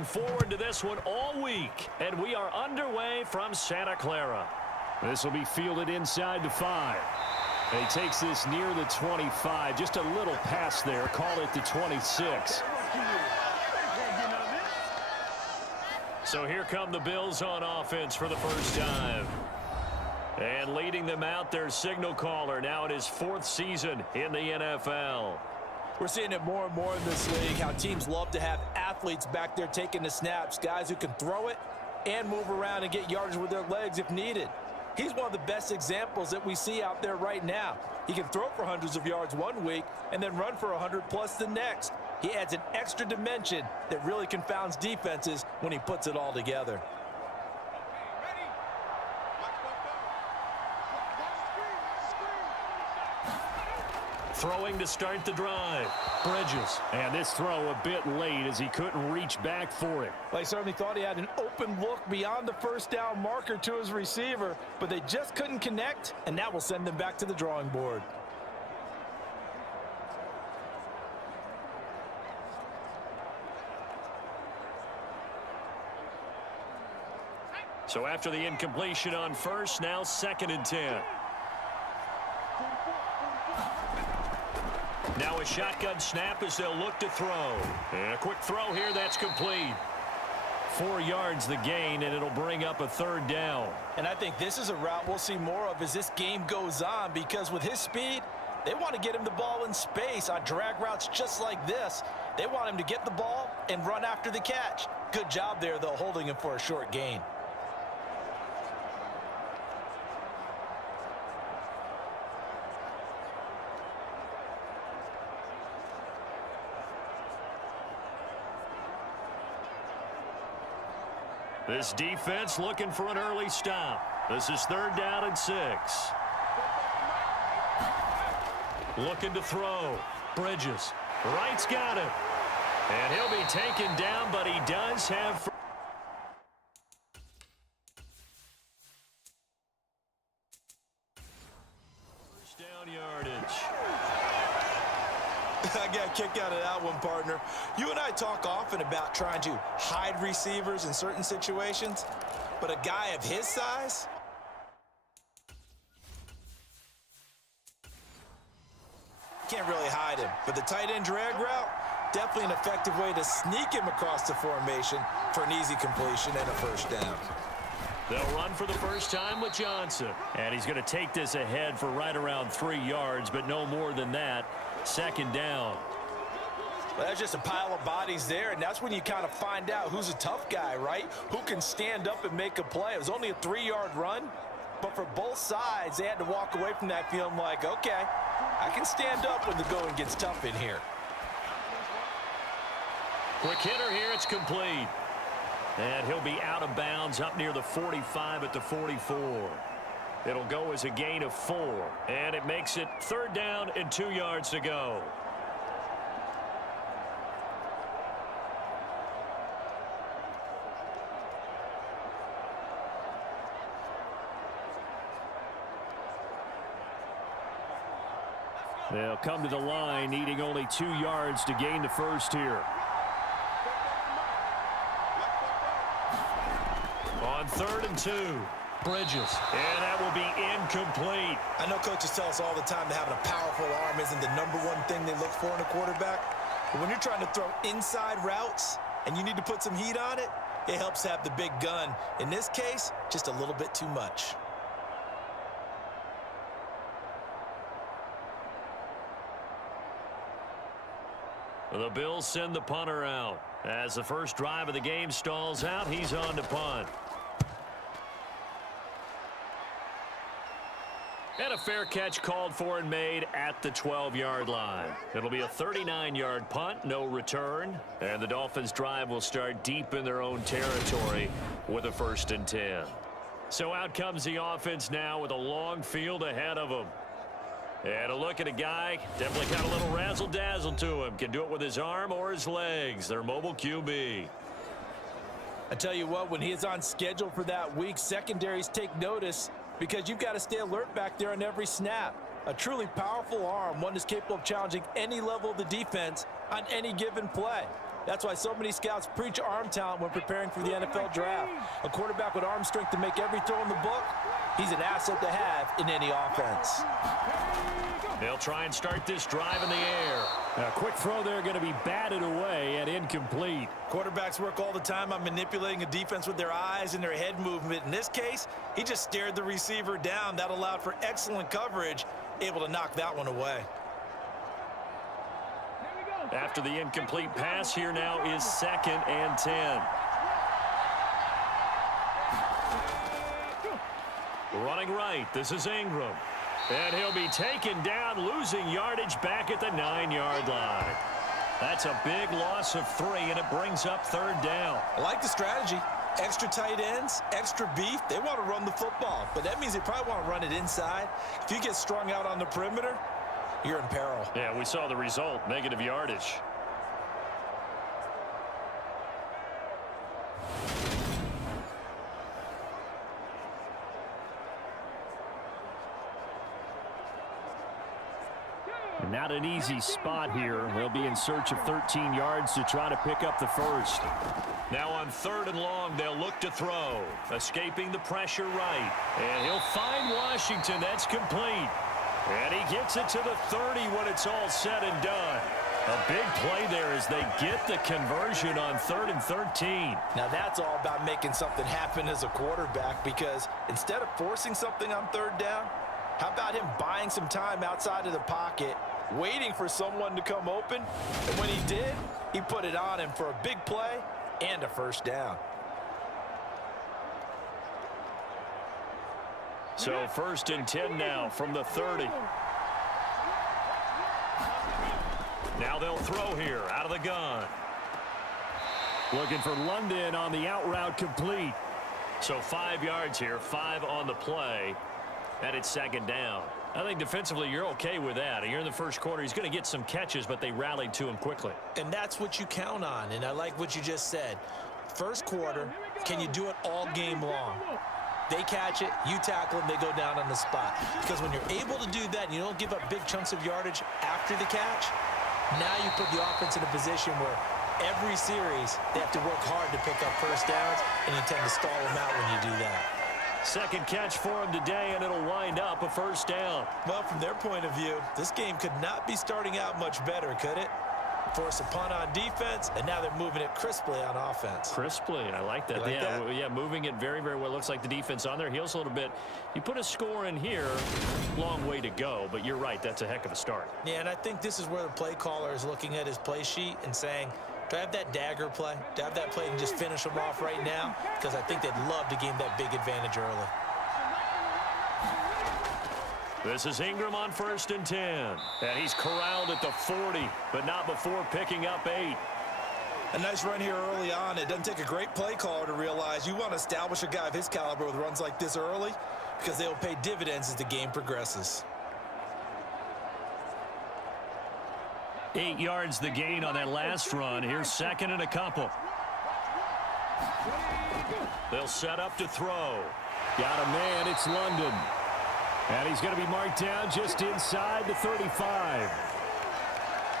looking forward to this one all week. And we are underway from Santa Clara. This will be fielded inside the 5. And he takes this near the 25. Just a little pass there. Call it the 26. So here come the Bills on offense for the first time. And leading them out, their signal caller, now in his 4th season in the NFL. We're seeing it more and more in this league, how teams love to have athletes back there taking the snaps, guys who can throw it and move around and get yardage with their legs if needed. He's one of the best examples that we see out there right now. He can throw for hundreds of yards one week and then run for 100+ the next. He adds an extra dimension that really confounds defenses when he puts it all together. Throwing to start the drive. Bridges. And this throw a bit late as he couldn't reach back for it. Well, he certainly thought he had an open look beyond the first down marker to his receiver, but they just couldn't connect, and that will send them back to the drawing board. So after the incompletion on first, now 2nd and 10. Now a shotgun snap as they'll look to throw. And a quick throw here, that's complete. 4 yards the gain, and it'll bring up a 3rd down. And I think this is a route we'll see more of as this game goes on, because with his speed, they want to get him the ball in space on drag routes just like this. They want him to get the ball and run after the catch. Good job there, though, holding him for a short gain. This defense looking for an early stop. This is 3rd down and 6. Looking to throw. Bridges. Wright's got it. And he'll be taken down, but he does have first down yardage. I got a kick out of that one, partner. You and I talk often about trying to hide receivers in certain situations, but a guy of his size, can't really hide him. But the tight end drag route, definitely an effective way to sneak him across the formation for an easy completion and a first down. They'll run for the first time with Johnson. And he's going to take this ahead for right around 3 yards, but no more than that. 2nd down. Well, that's just a pile of bodies there, and that's when you kind of find out who's a tough guy, right? Who can stand up and make a play. It was only a 3-yard run, but for both sides, they had to walk away from that feeling like, okay, I can stand up when the going gets tough in here. Quick hitter here, it's complete. And he'll be out of bounds up near the 45 at the 44. It'll go as a gain of 4. And it makes it 3rd down and 2 yards to go. They'll come to the line, needing only 2 yards to gain the first here. On 3rd and 2. Bridges. And that will be incomplete. I know coaches tell us all the time that having a powerful arm isn't the #1 thing they look for in a quarterback. But when you're trying to throw inside routes and you need to put some heat on it, it helps have the big gun. In this case, just a little bit too much. The Bills send the punter out. As the first drive of the game stalls out, he's on to punt. And a fair catch called for and made at the 12-yard line. It'll be a 39-yard punt, no return. And the Dolphins' drive will start deep in their own territory with a 1st and 10. So out comes the offense now with a long field ahead of them. And a look at a guy, definitely got a little razzle-dazzle to him. Can do it with his arm or his legs. Their mobile QB. I tell you what, when he is on schedule for that week, secondaries take notice because you've got to stay alert back there on every snap. A truly powerful arm, one that's capable of challenging any level of the defense on any given play. That's why so many scouts preach arm talent when preparing for the NFL draft. A quarterback with arm strength to make every throw in the book, he's an asset to have in any offense. They'll try and start this drive in the air. A quick throw there going to be batted away and incomplete. Quarterbacks work all the time on manipulating a defense with their eyes and their head movement. In this case, he just stared the receiver down. That allowed for excellent coverage, able to knock that one away. After the incomplete pass, here now is 2nd and 10. Running right, this is Ingram. And he'll be taken down, losing yardage back at the 9-yard line. That's a big loss of 3, and it brings up 3rd down. I like the strategy. Extra tight ends, extra beef. They want to run the football, but that means they probably want to run it inside. If you get strung out on the perimeter, you're in peril. Yeah, we saw the result, negative yardage. Not an easy spot here. They'll be in search of 13 yards to try to pick up the first. Now on 3rd and long, they'll look to throw. Escaping the pressure right. And he'll find Washington. That's complete. And he gets it to the 30 when it's all said and done. A big play there as they get the conversion on 3rd and 13. Now that's all about making something happen as a quarterback, because instead of forcing something on 3rd down, how about him buying some time outside of the pocket, waiting for someone to come open? And when he did, he put it on him for a big play and a first down. So 1st and 10 now from the 30. Now they'll throw here out of the gun. Looking for London on the out route, complete. So 5 yards here, 5 on the play, and it's 2nd down. I think defensively you're okay with that. You're in the first quarter. He's going to get some catches, but they rallied to him quickly. And that's what you count on, and I like what you just said. First quarter, can you do it all game long? They catch it, you tackle them, they go down on the spot. Because when you're able to do that and you don't give up big chunks of yardage after the catch, now you put the offense in a position where every series they have to work hard to pick up first downs, and you tend to stall them out when you do that. 2nd catch for him today, and it'll wind up a first down. Well, from their point of view, this game could not be starting out much better, could it? Force a punt on defense, and now they're moving it crisply on offense. Crisply, I like that. You like that? Yeah, moving it very, very well. Looks like the defense on their heels a little bit. You put a score in here, long way to go, but you're right, that's a heck of a start. Yeah, and I think this is where the play caller is looking at his play sheet and saying, do I have that dagger play? Do I have that play and just finish them off right now? Because I think they'd love to gain that big advantage early. This is Ingram on 1st and 10. And he's corralled at the 40, but not before picking up 8. A nice run here early on. It doesn't take a great play caller to realize you want to establish a guy of his caliber with runs like this early, because they will pay dividends as the game progresses. 8 yards the gain on that last run. Here's 2nd and a couple. They'll set up to throw. Got a man, it's London. And he's going to be marked down just inside the 35.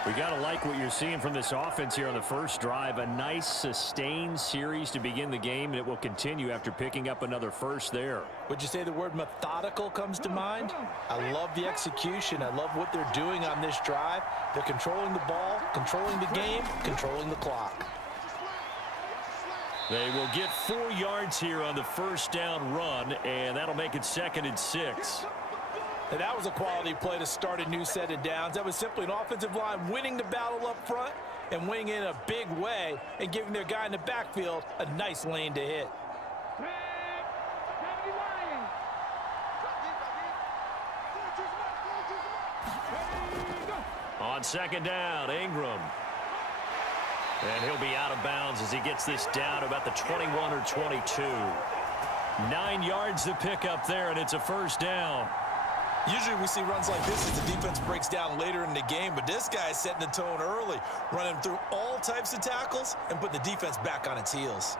We got to like what you're seeing from this offense here on the first drive. A nice sustained series to begin the game, and it will continue after picking up another first there. Would you say the word methodical comes to mind? I love the execution. I love what they're doing on this drive. They're controlling the ball, controlling the game, controlling the clock. They will get 4 yards here on the first down run, and that'll make it 2nd and 6. And that was a quality play to start a new set of downs. That was simply an offensive line winning the battle up front and winning in a big way and giving their guy in the backfield a nice lane to hit. On 2nd down, Ingram. And he'll be out of bounds as he gets this down about the 21 or 22. 9 yards to pick up there, and it's a first down. Usually we see runs like this as the defense breaks down later in the game, but this guy is setting the tone early, running through all types of tackles and putting the defense back on its heels.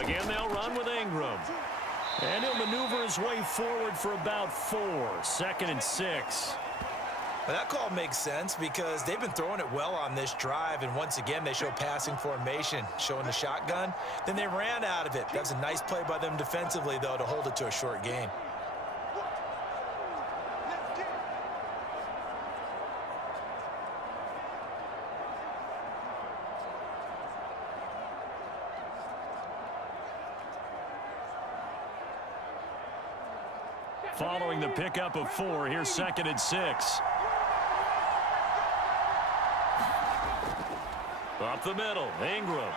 Again, they'll run with Ingram. And he'll maneuver his way forward for about 4. 2nd and 6. Well, that call makes sense because they've been throwing it well on this drive, and once again, they show passing formation, showing the shotgun. Then they ran out of it. That's a nice play by them defensively, though, to hold it to a short gain. Following the pickup of 4, here's 2nd and 6. Up the middle, Ingram.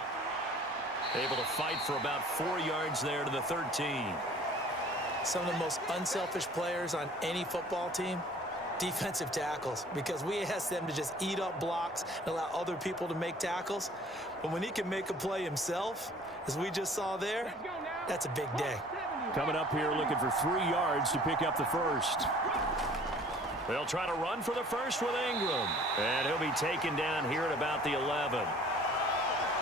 Able to fight for about 4 yards there to the 13. Some of the most unselfish players on any football team, defensive tackles, because we ask them to just eat up blocks and allow other people to make tackles. But when he can make a play himself, as we just saw there, that's a big day. Coming up here looking for 3 yards to pick up the first. They'll try to run for the first with Ingram. And he'll be taken down here at about the 11.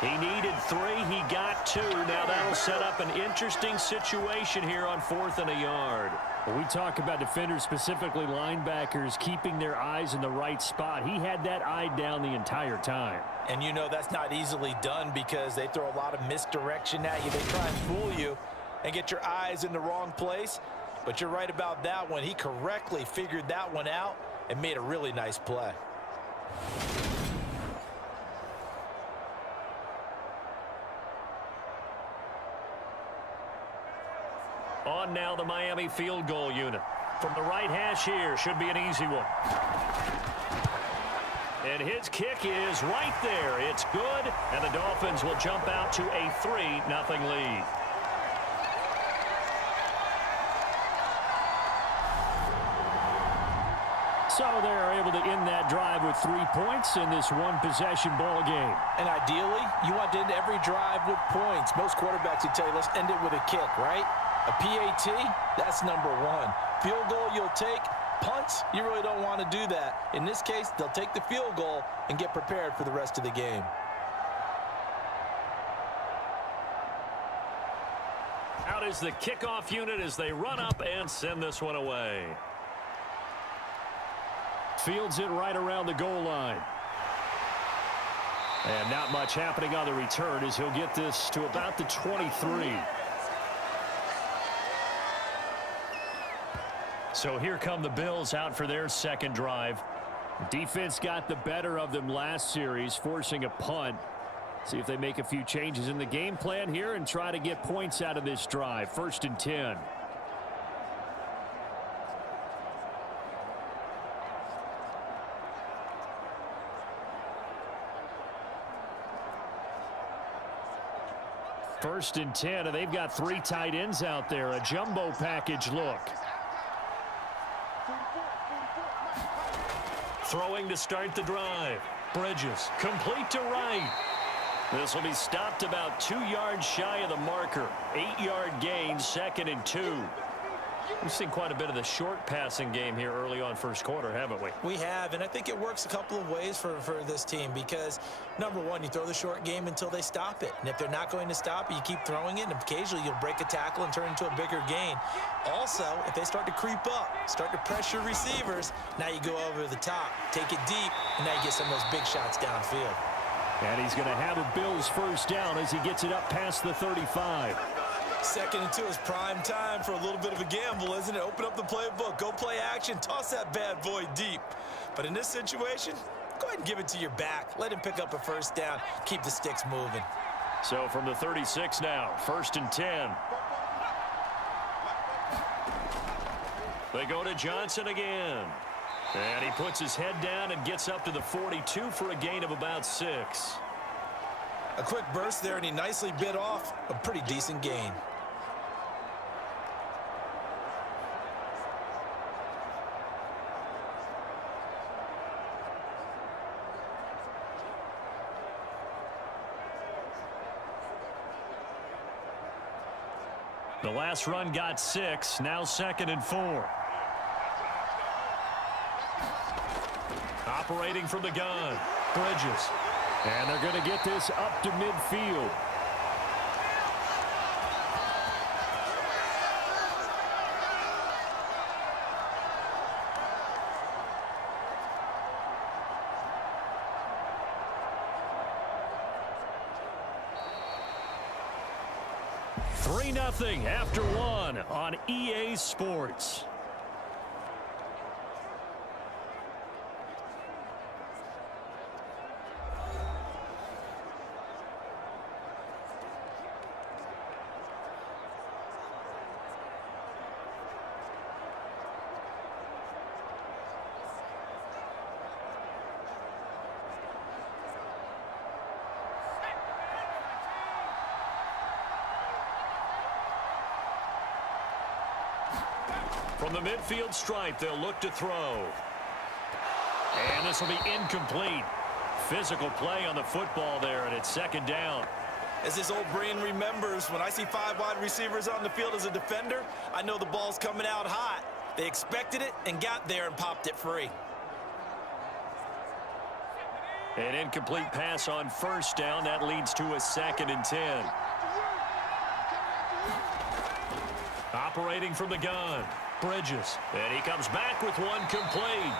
He needed 3. He got 2. Now that'll set up an interesting situation here on 4th and a yard. When we talk about defenders, specifically linebackers, keeping their eyes in the right spot, he had that eye down the entire time. And you know that's not easily done because they throw a lot of misdirection at you. They try and fool you and get your eyes in the wrong place. But you're right about that one. He correctly figured that one out and made a really nice play. On now the Miami field goal unit. From the right hash here, should be an easy one. And his kick is right there. It's good, and the Dolphins will jump out to a 3-0 lead. So they're able to end that drive with 3 points in this one-possession ball game. And ideally, you want to end every drive with points. Most quarterbacks would tell you, let's end it with a kick, right? A PAT, that's number 1. Field goal you'll take. Punts, you really don't want to do that. In this case, they'll take the field goal and get prepared for the rest of the game. Out is the kickoff unit as they run up and send this one away. Fields it right around the goal line. And not much happening on the return as he'll get this to about the 23. So here come the Bills out for their second drive. Defense got the better of them last series, forcing a punt. See if they make a few changes in the game plan here and try to get points out of this drive. 1st and 10. First and 10, and they've got 3 tight ends out there. A jumbo package look. Throwing to start the drive. Bridges, complete to right. This will be stopped about 2 yards shy of the marker. 8-yard gain, 2nd and 2. We've seen quite a bit of the short passing game here early on first quarter, haven't we? We have, and I think it works a couple of ways for this team because, number 1, you throw the short game until they stop it. And if they're not going to stop it, you keep throwing it, and occasionally you'll break a tackle and turn into a bigger gain. Also, if they start to creep up, start to pressure receivers, now you go over the top, take it deep, and now you get some of those big shots downfield. And he's going to have a Bills first down as he gets it up past the 35. 2nd and 2 is prime time for a little bit of a gamble, isn't it? Open up the playbook, go play action, toss that bad boy deep. But in this situation, go ahead and give it to your back. Let him pick up a first down, keep the sticks moving. So from the 36 now, 1st and 10. They go to Johnson again. And he puts his head down and gets up to the 42 for a gain of about 6. A quick burst there, and he nicely bit off a pretty decent gain. The last run got 6, now 2nd and 4. Operating from the gun, Bridges. And they're going to get this up to midfield. 3-0 after one on EA Sports. From the midfield stripe, they'll look to throw. And this will be incomplete. Physical play on the football there, and it's second down. As this old brain remembers, when I see 5 wide receivers on the field as a defender, I know the ball's coming out hot. They expected it and got there and popped it free. An incomplete pass on first down. That leads to a 2nd and 10. Operating from the gun, Bridges. And he comes back with one complete.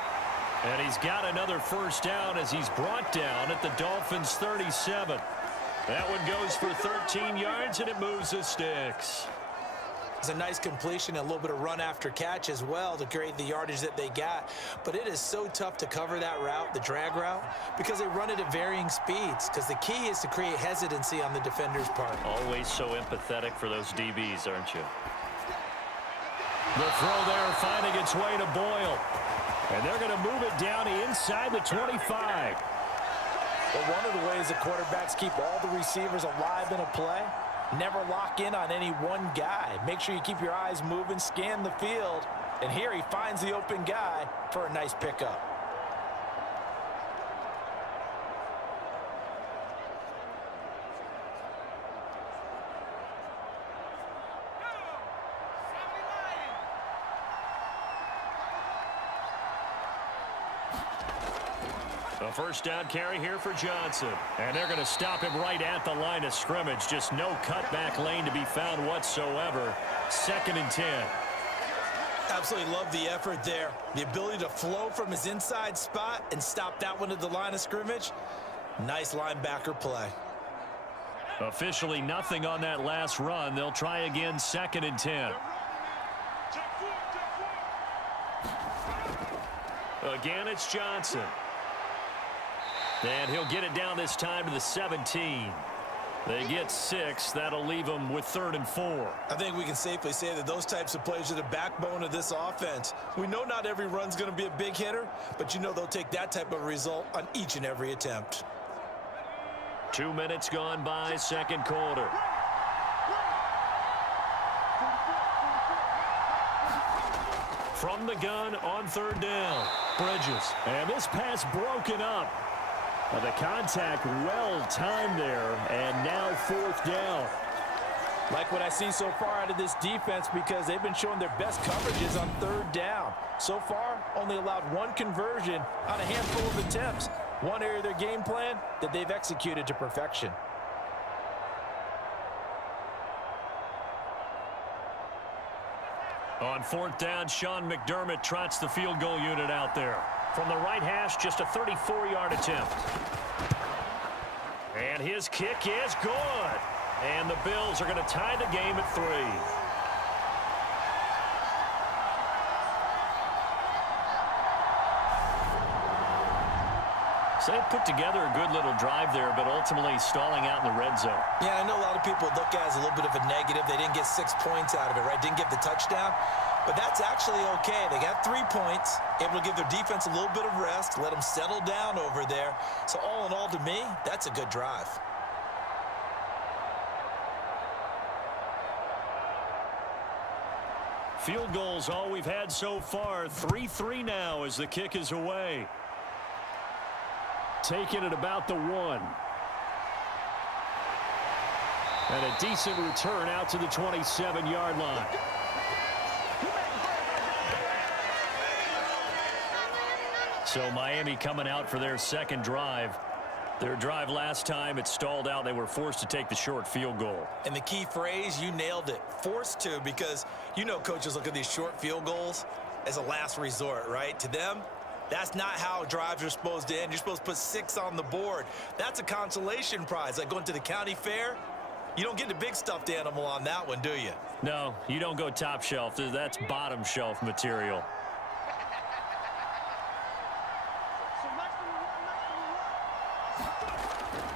And he's got another first down as he's brought down at the Dolphins' 37. That one goes for 13 yards, and it moves the sticks. It's a nice completion, a little bit of run after catch as well to create the yardage that they got. But it is so tough to cover that route, the drag route, because they run it at varying speeds. Because the key is to create hesitancy on the defender's part. Always so empathetic for those DBs, aren't you? The throw there finding its way to Boyle. And they're going to move it down inside the 25. Well, one of the ways the quarterbacks keep all the receivers alive in a play, never lock in on any one guy. Make sure you keep your eyes moving, scan the field. And here he finds the open guy for a nice pickup. A first down carry here for Johnson. And they're going to stop him right at the line of scrimmage. Just no cutback lane to be found whatsoever. 2nd and 10. Absolutely love the effort there. The ability to flow from his inside spot and stop that one at the line of scrimmage. Nice linebacker play. Officially nothing on that last run. They'll try again, 2nd and 10. Again, it's Johnson. And he'll get it down this time to the 17. They get 6. That'll leave them with 3rd and 4. I think we can safely say that those types of plays are the backbone of this offense. We know not every run's going to be a big hitter, but you know they'll take that type of result on each and every attempt. 2 minutes gone by, second quarter. From the gun on 3rd down, Bridges. And this pass broken up. The contact well timed there, and now 4th down. Like what I see so far out of this defense, because they've been showing their best coverages on 3rd down. So far, only allowed one conversion on a handful of attempts. One area of their game plan that they've executed to perfection. On 4th down, Sean McDermott trots the field goal unit out there. From the right hash, just a 34-yard attempt. And his kick is good. And the Bills are going to tie the game at 3. So they put together a good little drive there, but ultimately stalling out in the red zone. Yeah, I know a lot of people look at it as a little bit of a negative. They didn't get 6 points out of it, right? Didn't get the touchdown. But that's actually okay. They got 3 points, able to give their defense a little bit of rest, let them settle down over there. So all in all, to me, that's a good drive. Field goals all we've had so far. 3-3 now as the kick is away. Taking it about the 1. And a decent return out to the 27-yard line. So Miami coming out for their second drive. Their drive last time, it stalled out. They were forced to take the short field goal. And the key phrase, you nailed it. Forced to, because you know coaches look at these short field goals as a last resort, right? To them, that's not how drives are supposed to end. You're supposed to put 6 on the board. That's a consolation prize. Like going to the county fair, You don't get the big stuffed animal on that one, do you? No, you don't go top shelf. That's bottom shelf material.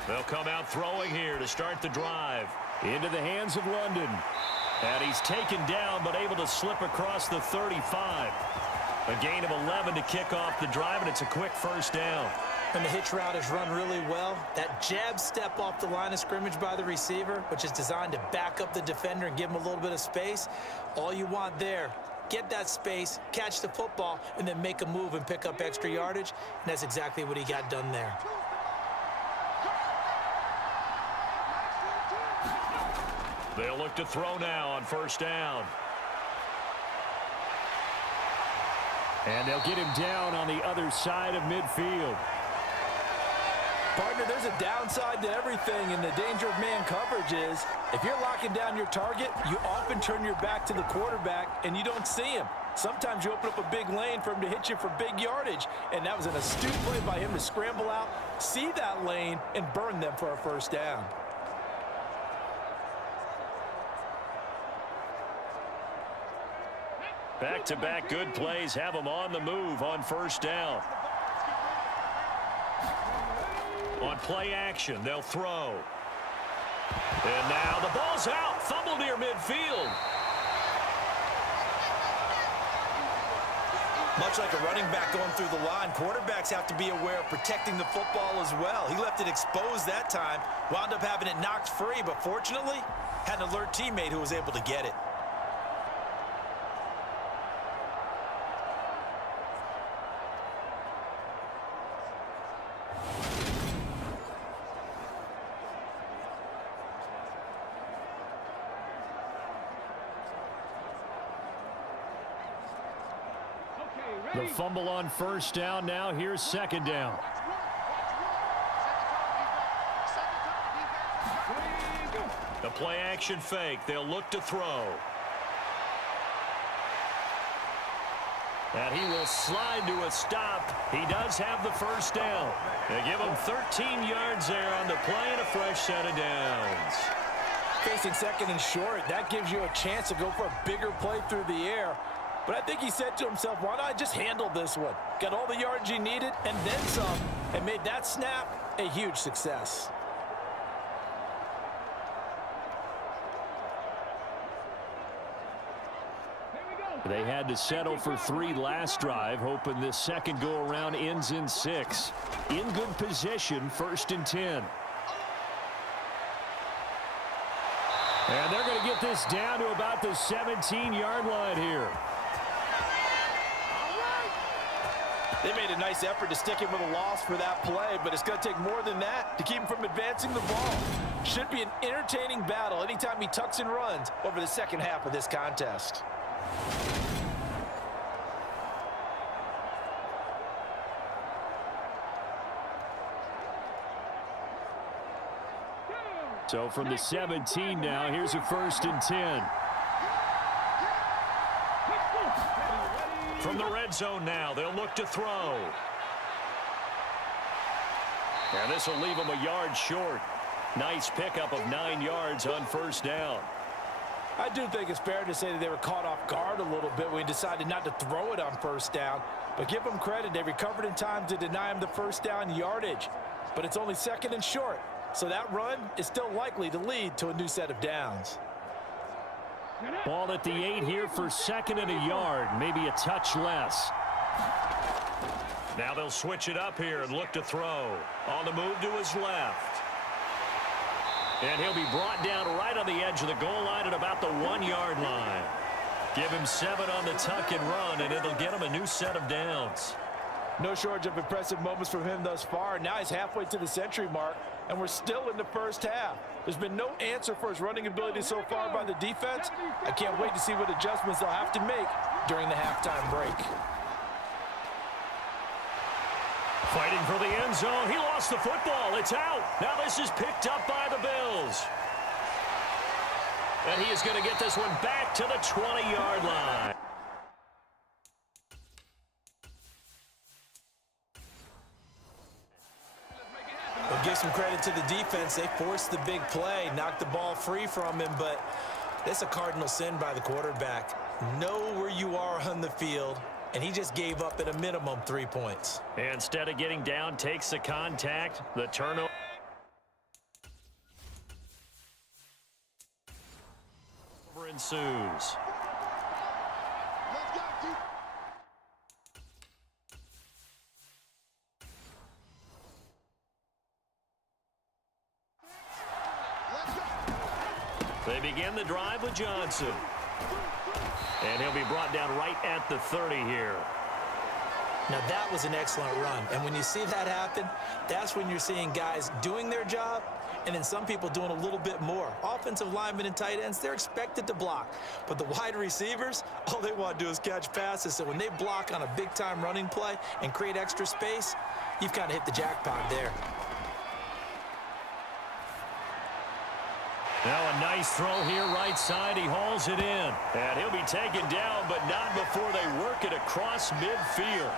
They'll come out throwing here to start the drive. Into the hands of London. And he's taken down but able to slip across the 35. A gain of 11 to kick off the drive, and it's a quick first down. And the hitch route is run really well. That jab step off the line of scrimmage by the receiver, which is designed to back up the defender and give him a little bit of space. All you want there, get that space, catch the football, and then make a move and pick up extra yardage. And that's exactly what he got done there. They'll look to throw now on first down. And they'll get him down on the other side of midfield. Partner, there's a downside to everything, and the danger of man coverage is if you're locking down your target, you often turn your back to the quarterback, and you don't see him. Sometimes you open up a big lane for him to hit you for big yardage, and that was an astute play by him to scramble out, see that lane, and burn them for a first down. Back-to-back good plays have them on the move on first down. On play action, they'll throw. And now the ball's out. Fumble near midfield. Much like a running back going through the line, quarterbacks have to be aware of protecting the football as well. He left it exposed that time, wound up having it knocked free, but fortunately, had an alert teammate who was able to get it. The fumble on first down. Now here's second down. The play action fake. They'll look to throw. And he will slide to a stop. He does have the first down. They give him 13 yards there on the play and a fresh set of downs. Facing second and short, that gives you a chance to go for a bigger play through the air. But I think he said to himself, why not just handle this one? Got all the yards he needed and then some, and made that snap a huge success. They had to settle for 3 last drive, hoping this second go-around ends in 6. In good position, 1st and 10. And they're going to get this down to about the 17-yard line here. They made a nice effort to stick him with a loss for that play, but it's going to take more than that to keep him from advancing the ball. Should be an entertaining battle anytime he tucks and runs over the second half of this contest. So from the 17 now, here's a 1st and 10. From the red zone now, they'll look to throw. And this will leave them a yard short. Nice pickup of 9 yards on first down. I do think it's fair to say that they were caught off guard a little bit when he decided not to throw it on first down. But give them credit, they recovered in time to deny him the first down yardage. But it's only second and short, so that run is still likely to lead to a new set of downs. Ball at the 8 here for second and a yard, maybe a touch less. Now they'll switch it up here and look to throw. On the move to his left. And he'll be brought down right on the edge of the goal line at about the 1-yard line. Give him 7 on the tuck and run, and it'll get him a new set of downs. No shortage of impressive moments from him thus far. Now he's halfway to the century mark, and we're still in the first half. There's been no answer for his running ability so far by the defense. I can't wait to see what adjustments they'll have to make during the halftime break. Fighting for the end zone. He lost the football. It's out. Now this is picked up by the Bills. And he is going to get this one back to the 20-yard line. give some credit to the defense. They forced the big play, knocked the ball free from him, but that's a cardinal sin by the quarterback. Know where you are on the field, and he just gave up at a minimum 3 points. Instead of getting down, takes the contact, the turnover ensues. They begin the drive with Johnson. And he'll be brought down right at the 30 here. Now, that was an excellent run. And when you see that happen, that's when you're seeing guys doing their job and then some people doing a little bit more. Offensive linemen and tight ends, they're expected to block. But the wide receivers, all they want to do is catch passes. So when they block on a big-time running play and create extra space, you've kind of hit the jackpot there. Now a nice throw here right side. He hauls it in. And he'll be taken down, but not before they work it across midfield.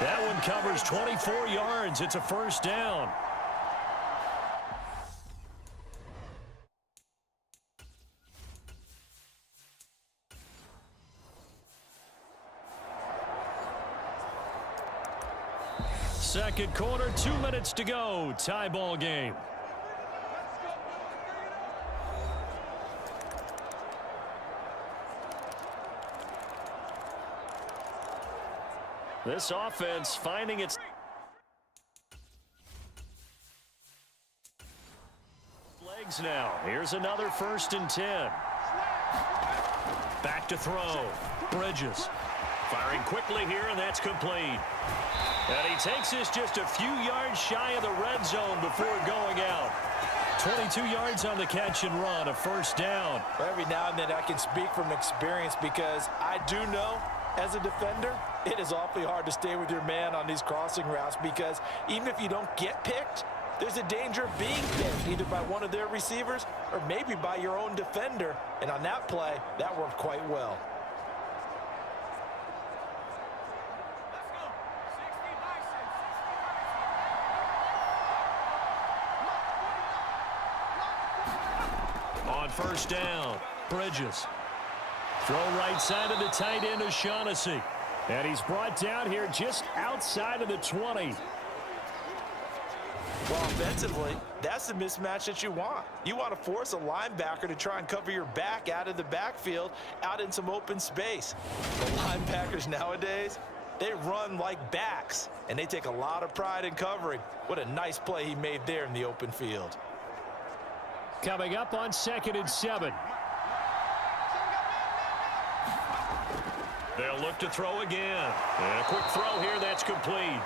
That one covers 24 yards. It's a first down. Second quarter, 2 minutes to go. Tie ball game. This offense finding its legs now. Here's another 1st and 10. Back to throw. Bridges. Firing quickly here, and that's complete. And he takes this just a few yards shy of the red zone before going out. 22 yards on the catch and run, a first down. Every now and then I can speak from experience because I do know as a defender, it is awfully hard to stay with your man on these crossing routes because even if you don't get picked, there's a danger of being picked either by one of their receivers or maybe by your own defender. And on that play, that worked quite well. On first down, Bridges. Throw right side of the tight end of Shaughnessy. And he's brought down here just outside of the 20. Well, offensively, that's the mismatch that you want. You want to force a linebacker to try and cover your back out of the backfield, out in some open space. The linebackers nowadays, they run like backs, and they take a lot of pride in covering. What a nice play he made there in the open field. Coming up on 2nd and 7. They'll look to throw again. And a quick throw here, that's complete.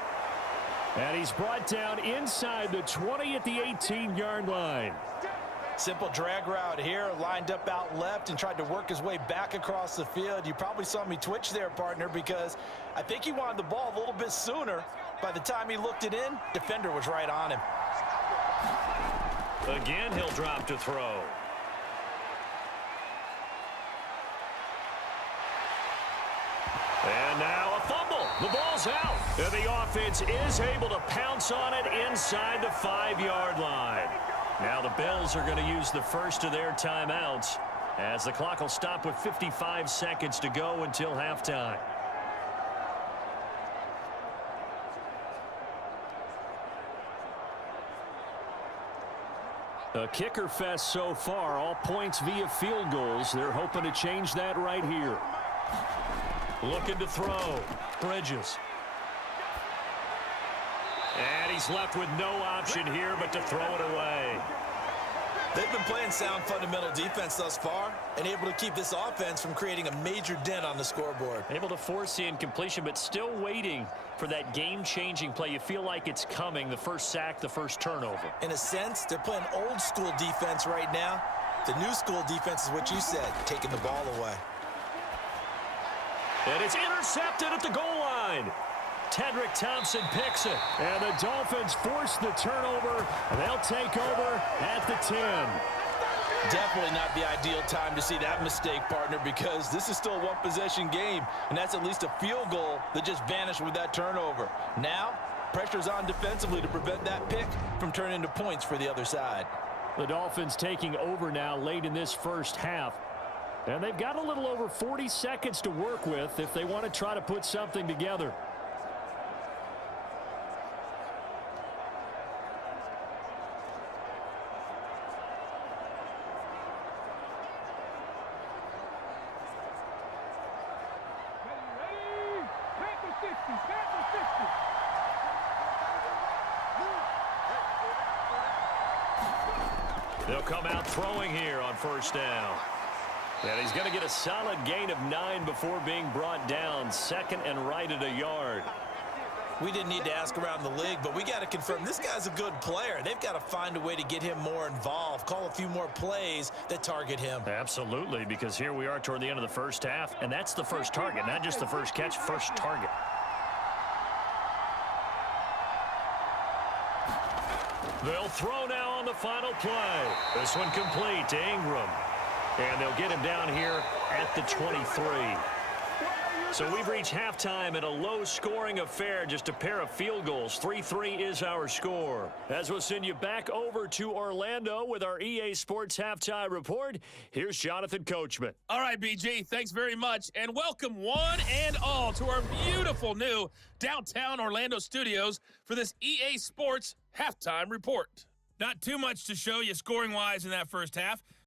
And he's brought down inside the 20 at the 18-yard line. Simple drag route here, lined up out left and tried to work his way back across the field. You probably saw me twitch there, partner, because I think he wanted the ball a little bit sooner. By the time he looked it in, defender was right on him. Again, he'll drop to throw. And now a fumble. The ball's out. And the offense is able to pounce on it inside the 5-yard line. Now the Bills are going to use the first of their timeouts as the clock will stop with 55 seconds to go until halftime. A kicker fest so far, all points via field goals. They're hoping to change that right here. Looking to throw. Bridges. And he's left with no option here but to throw it away. They've been playing sound fundamental defense thus far and able to keep this offense from creating a major dent on the scoreboard. Able to force the incompletion, but still waiting for that game-changing play. You feel like it's coming, the first sack, the first turnover. In a sense, they're playing old-school defense right now. The new-school defense is what you said, taking the ball away. And it's intercepted at the goal line. Tedrick Thompson picks it. And the Dolphins force the turnover. They'll take over at the 10. Definitely not the ideal time to see that mistake, partner, because this is still a one-possession game, and that's at least a field goal that just vanished with that turnover. Now, Pressure's on defensively to prevent that pick from turning into points for the other side. The Dolphins taking over now late in this first half. And they've got a little over 40 seconds to work with if they want to try to put something together. They'll come out throwing here on first down. And he's going to get a solid gain of 9 before being brought down. Second and right at a yard. We didn't need to ask around the league, but we got to confirm this guy's a good player. They've got to find a way to get him more involved, call a few more plays that target him. Absolutely, because here we are toward the end of the first half, and that's the first target, not just the first catch, first target. They'll throw now on the final play. This one complete to Ingram. And they'll get him down here at the 23. So we've reached halftime in a low-scoring affair, just a pair of field goals. 3-3 is our score. As we'll send you back over to Orlando with our EA Sports Halftime Report, here's Jonathan Coachman. All right, BG, thanks very much. And welcome one and all to our beautiful new downtown Orlando studios for this EA Sports Halftime Report. Not too much to show you scoring-wise in that first half.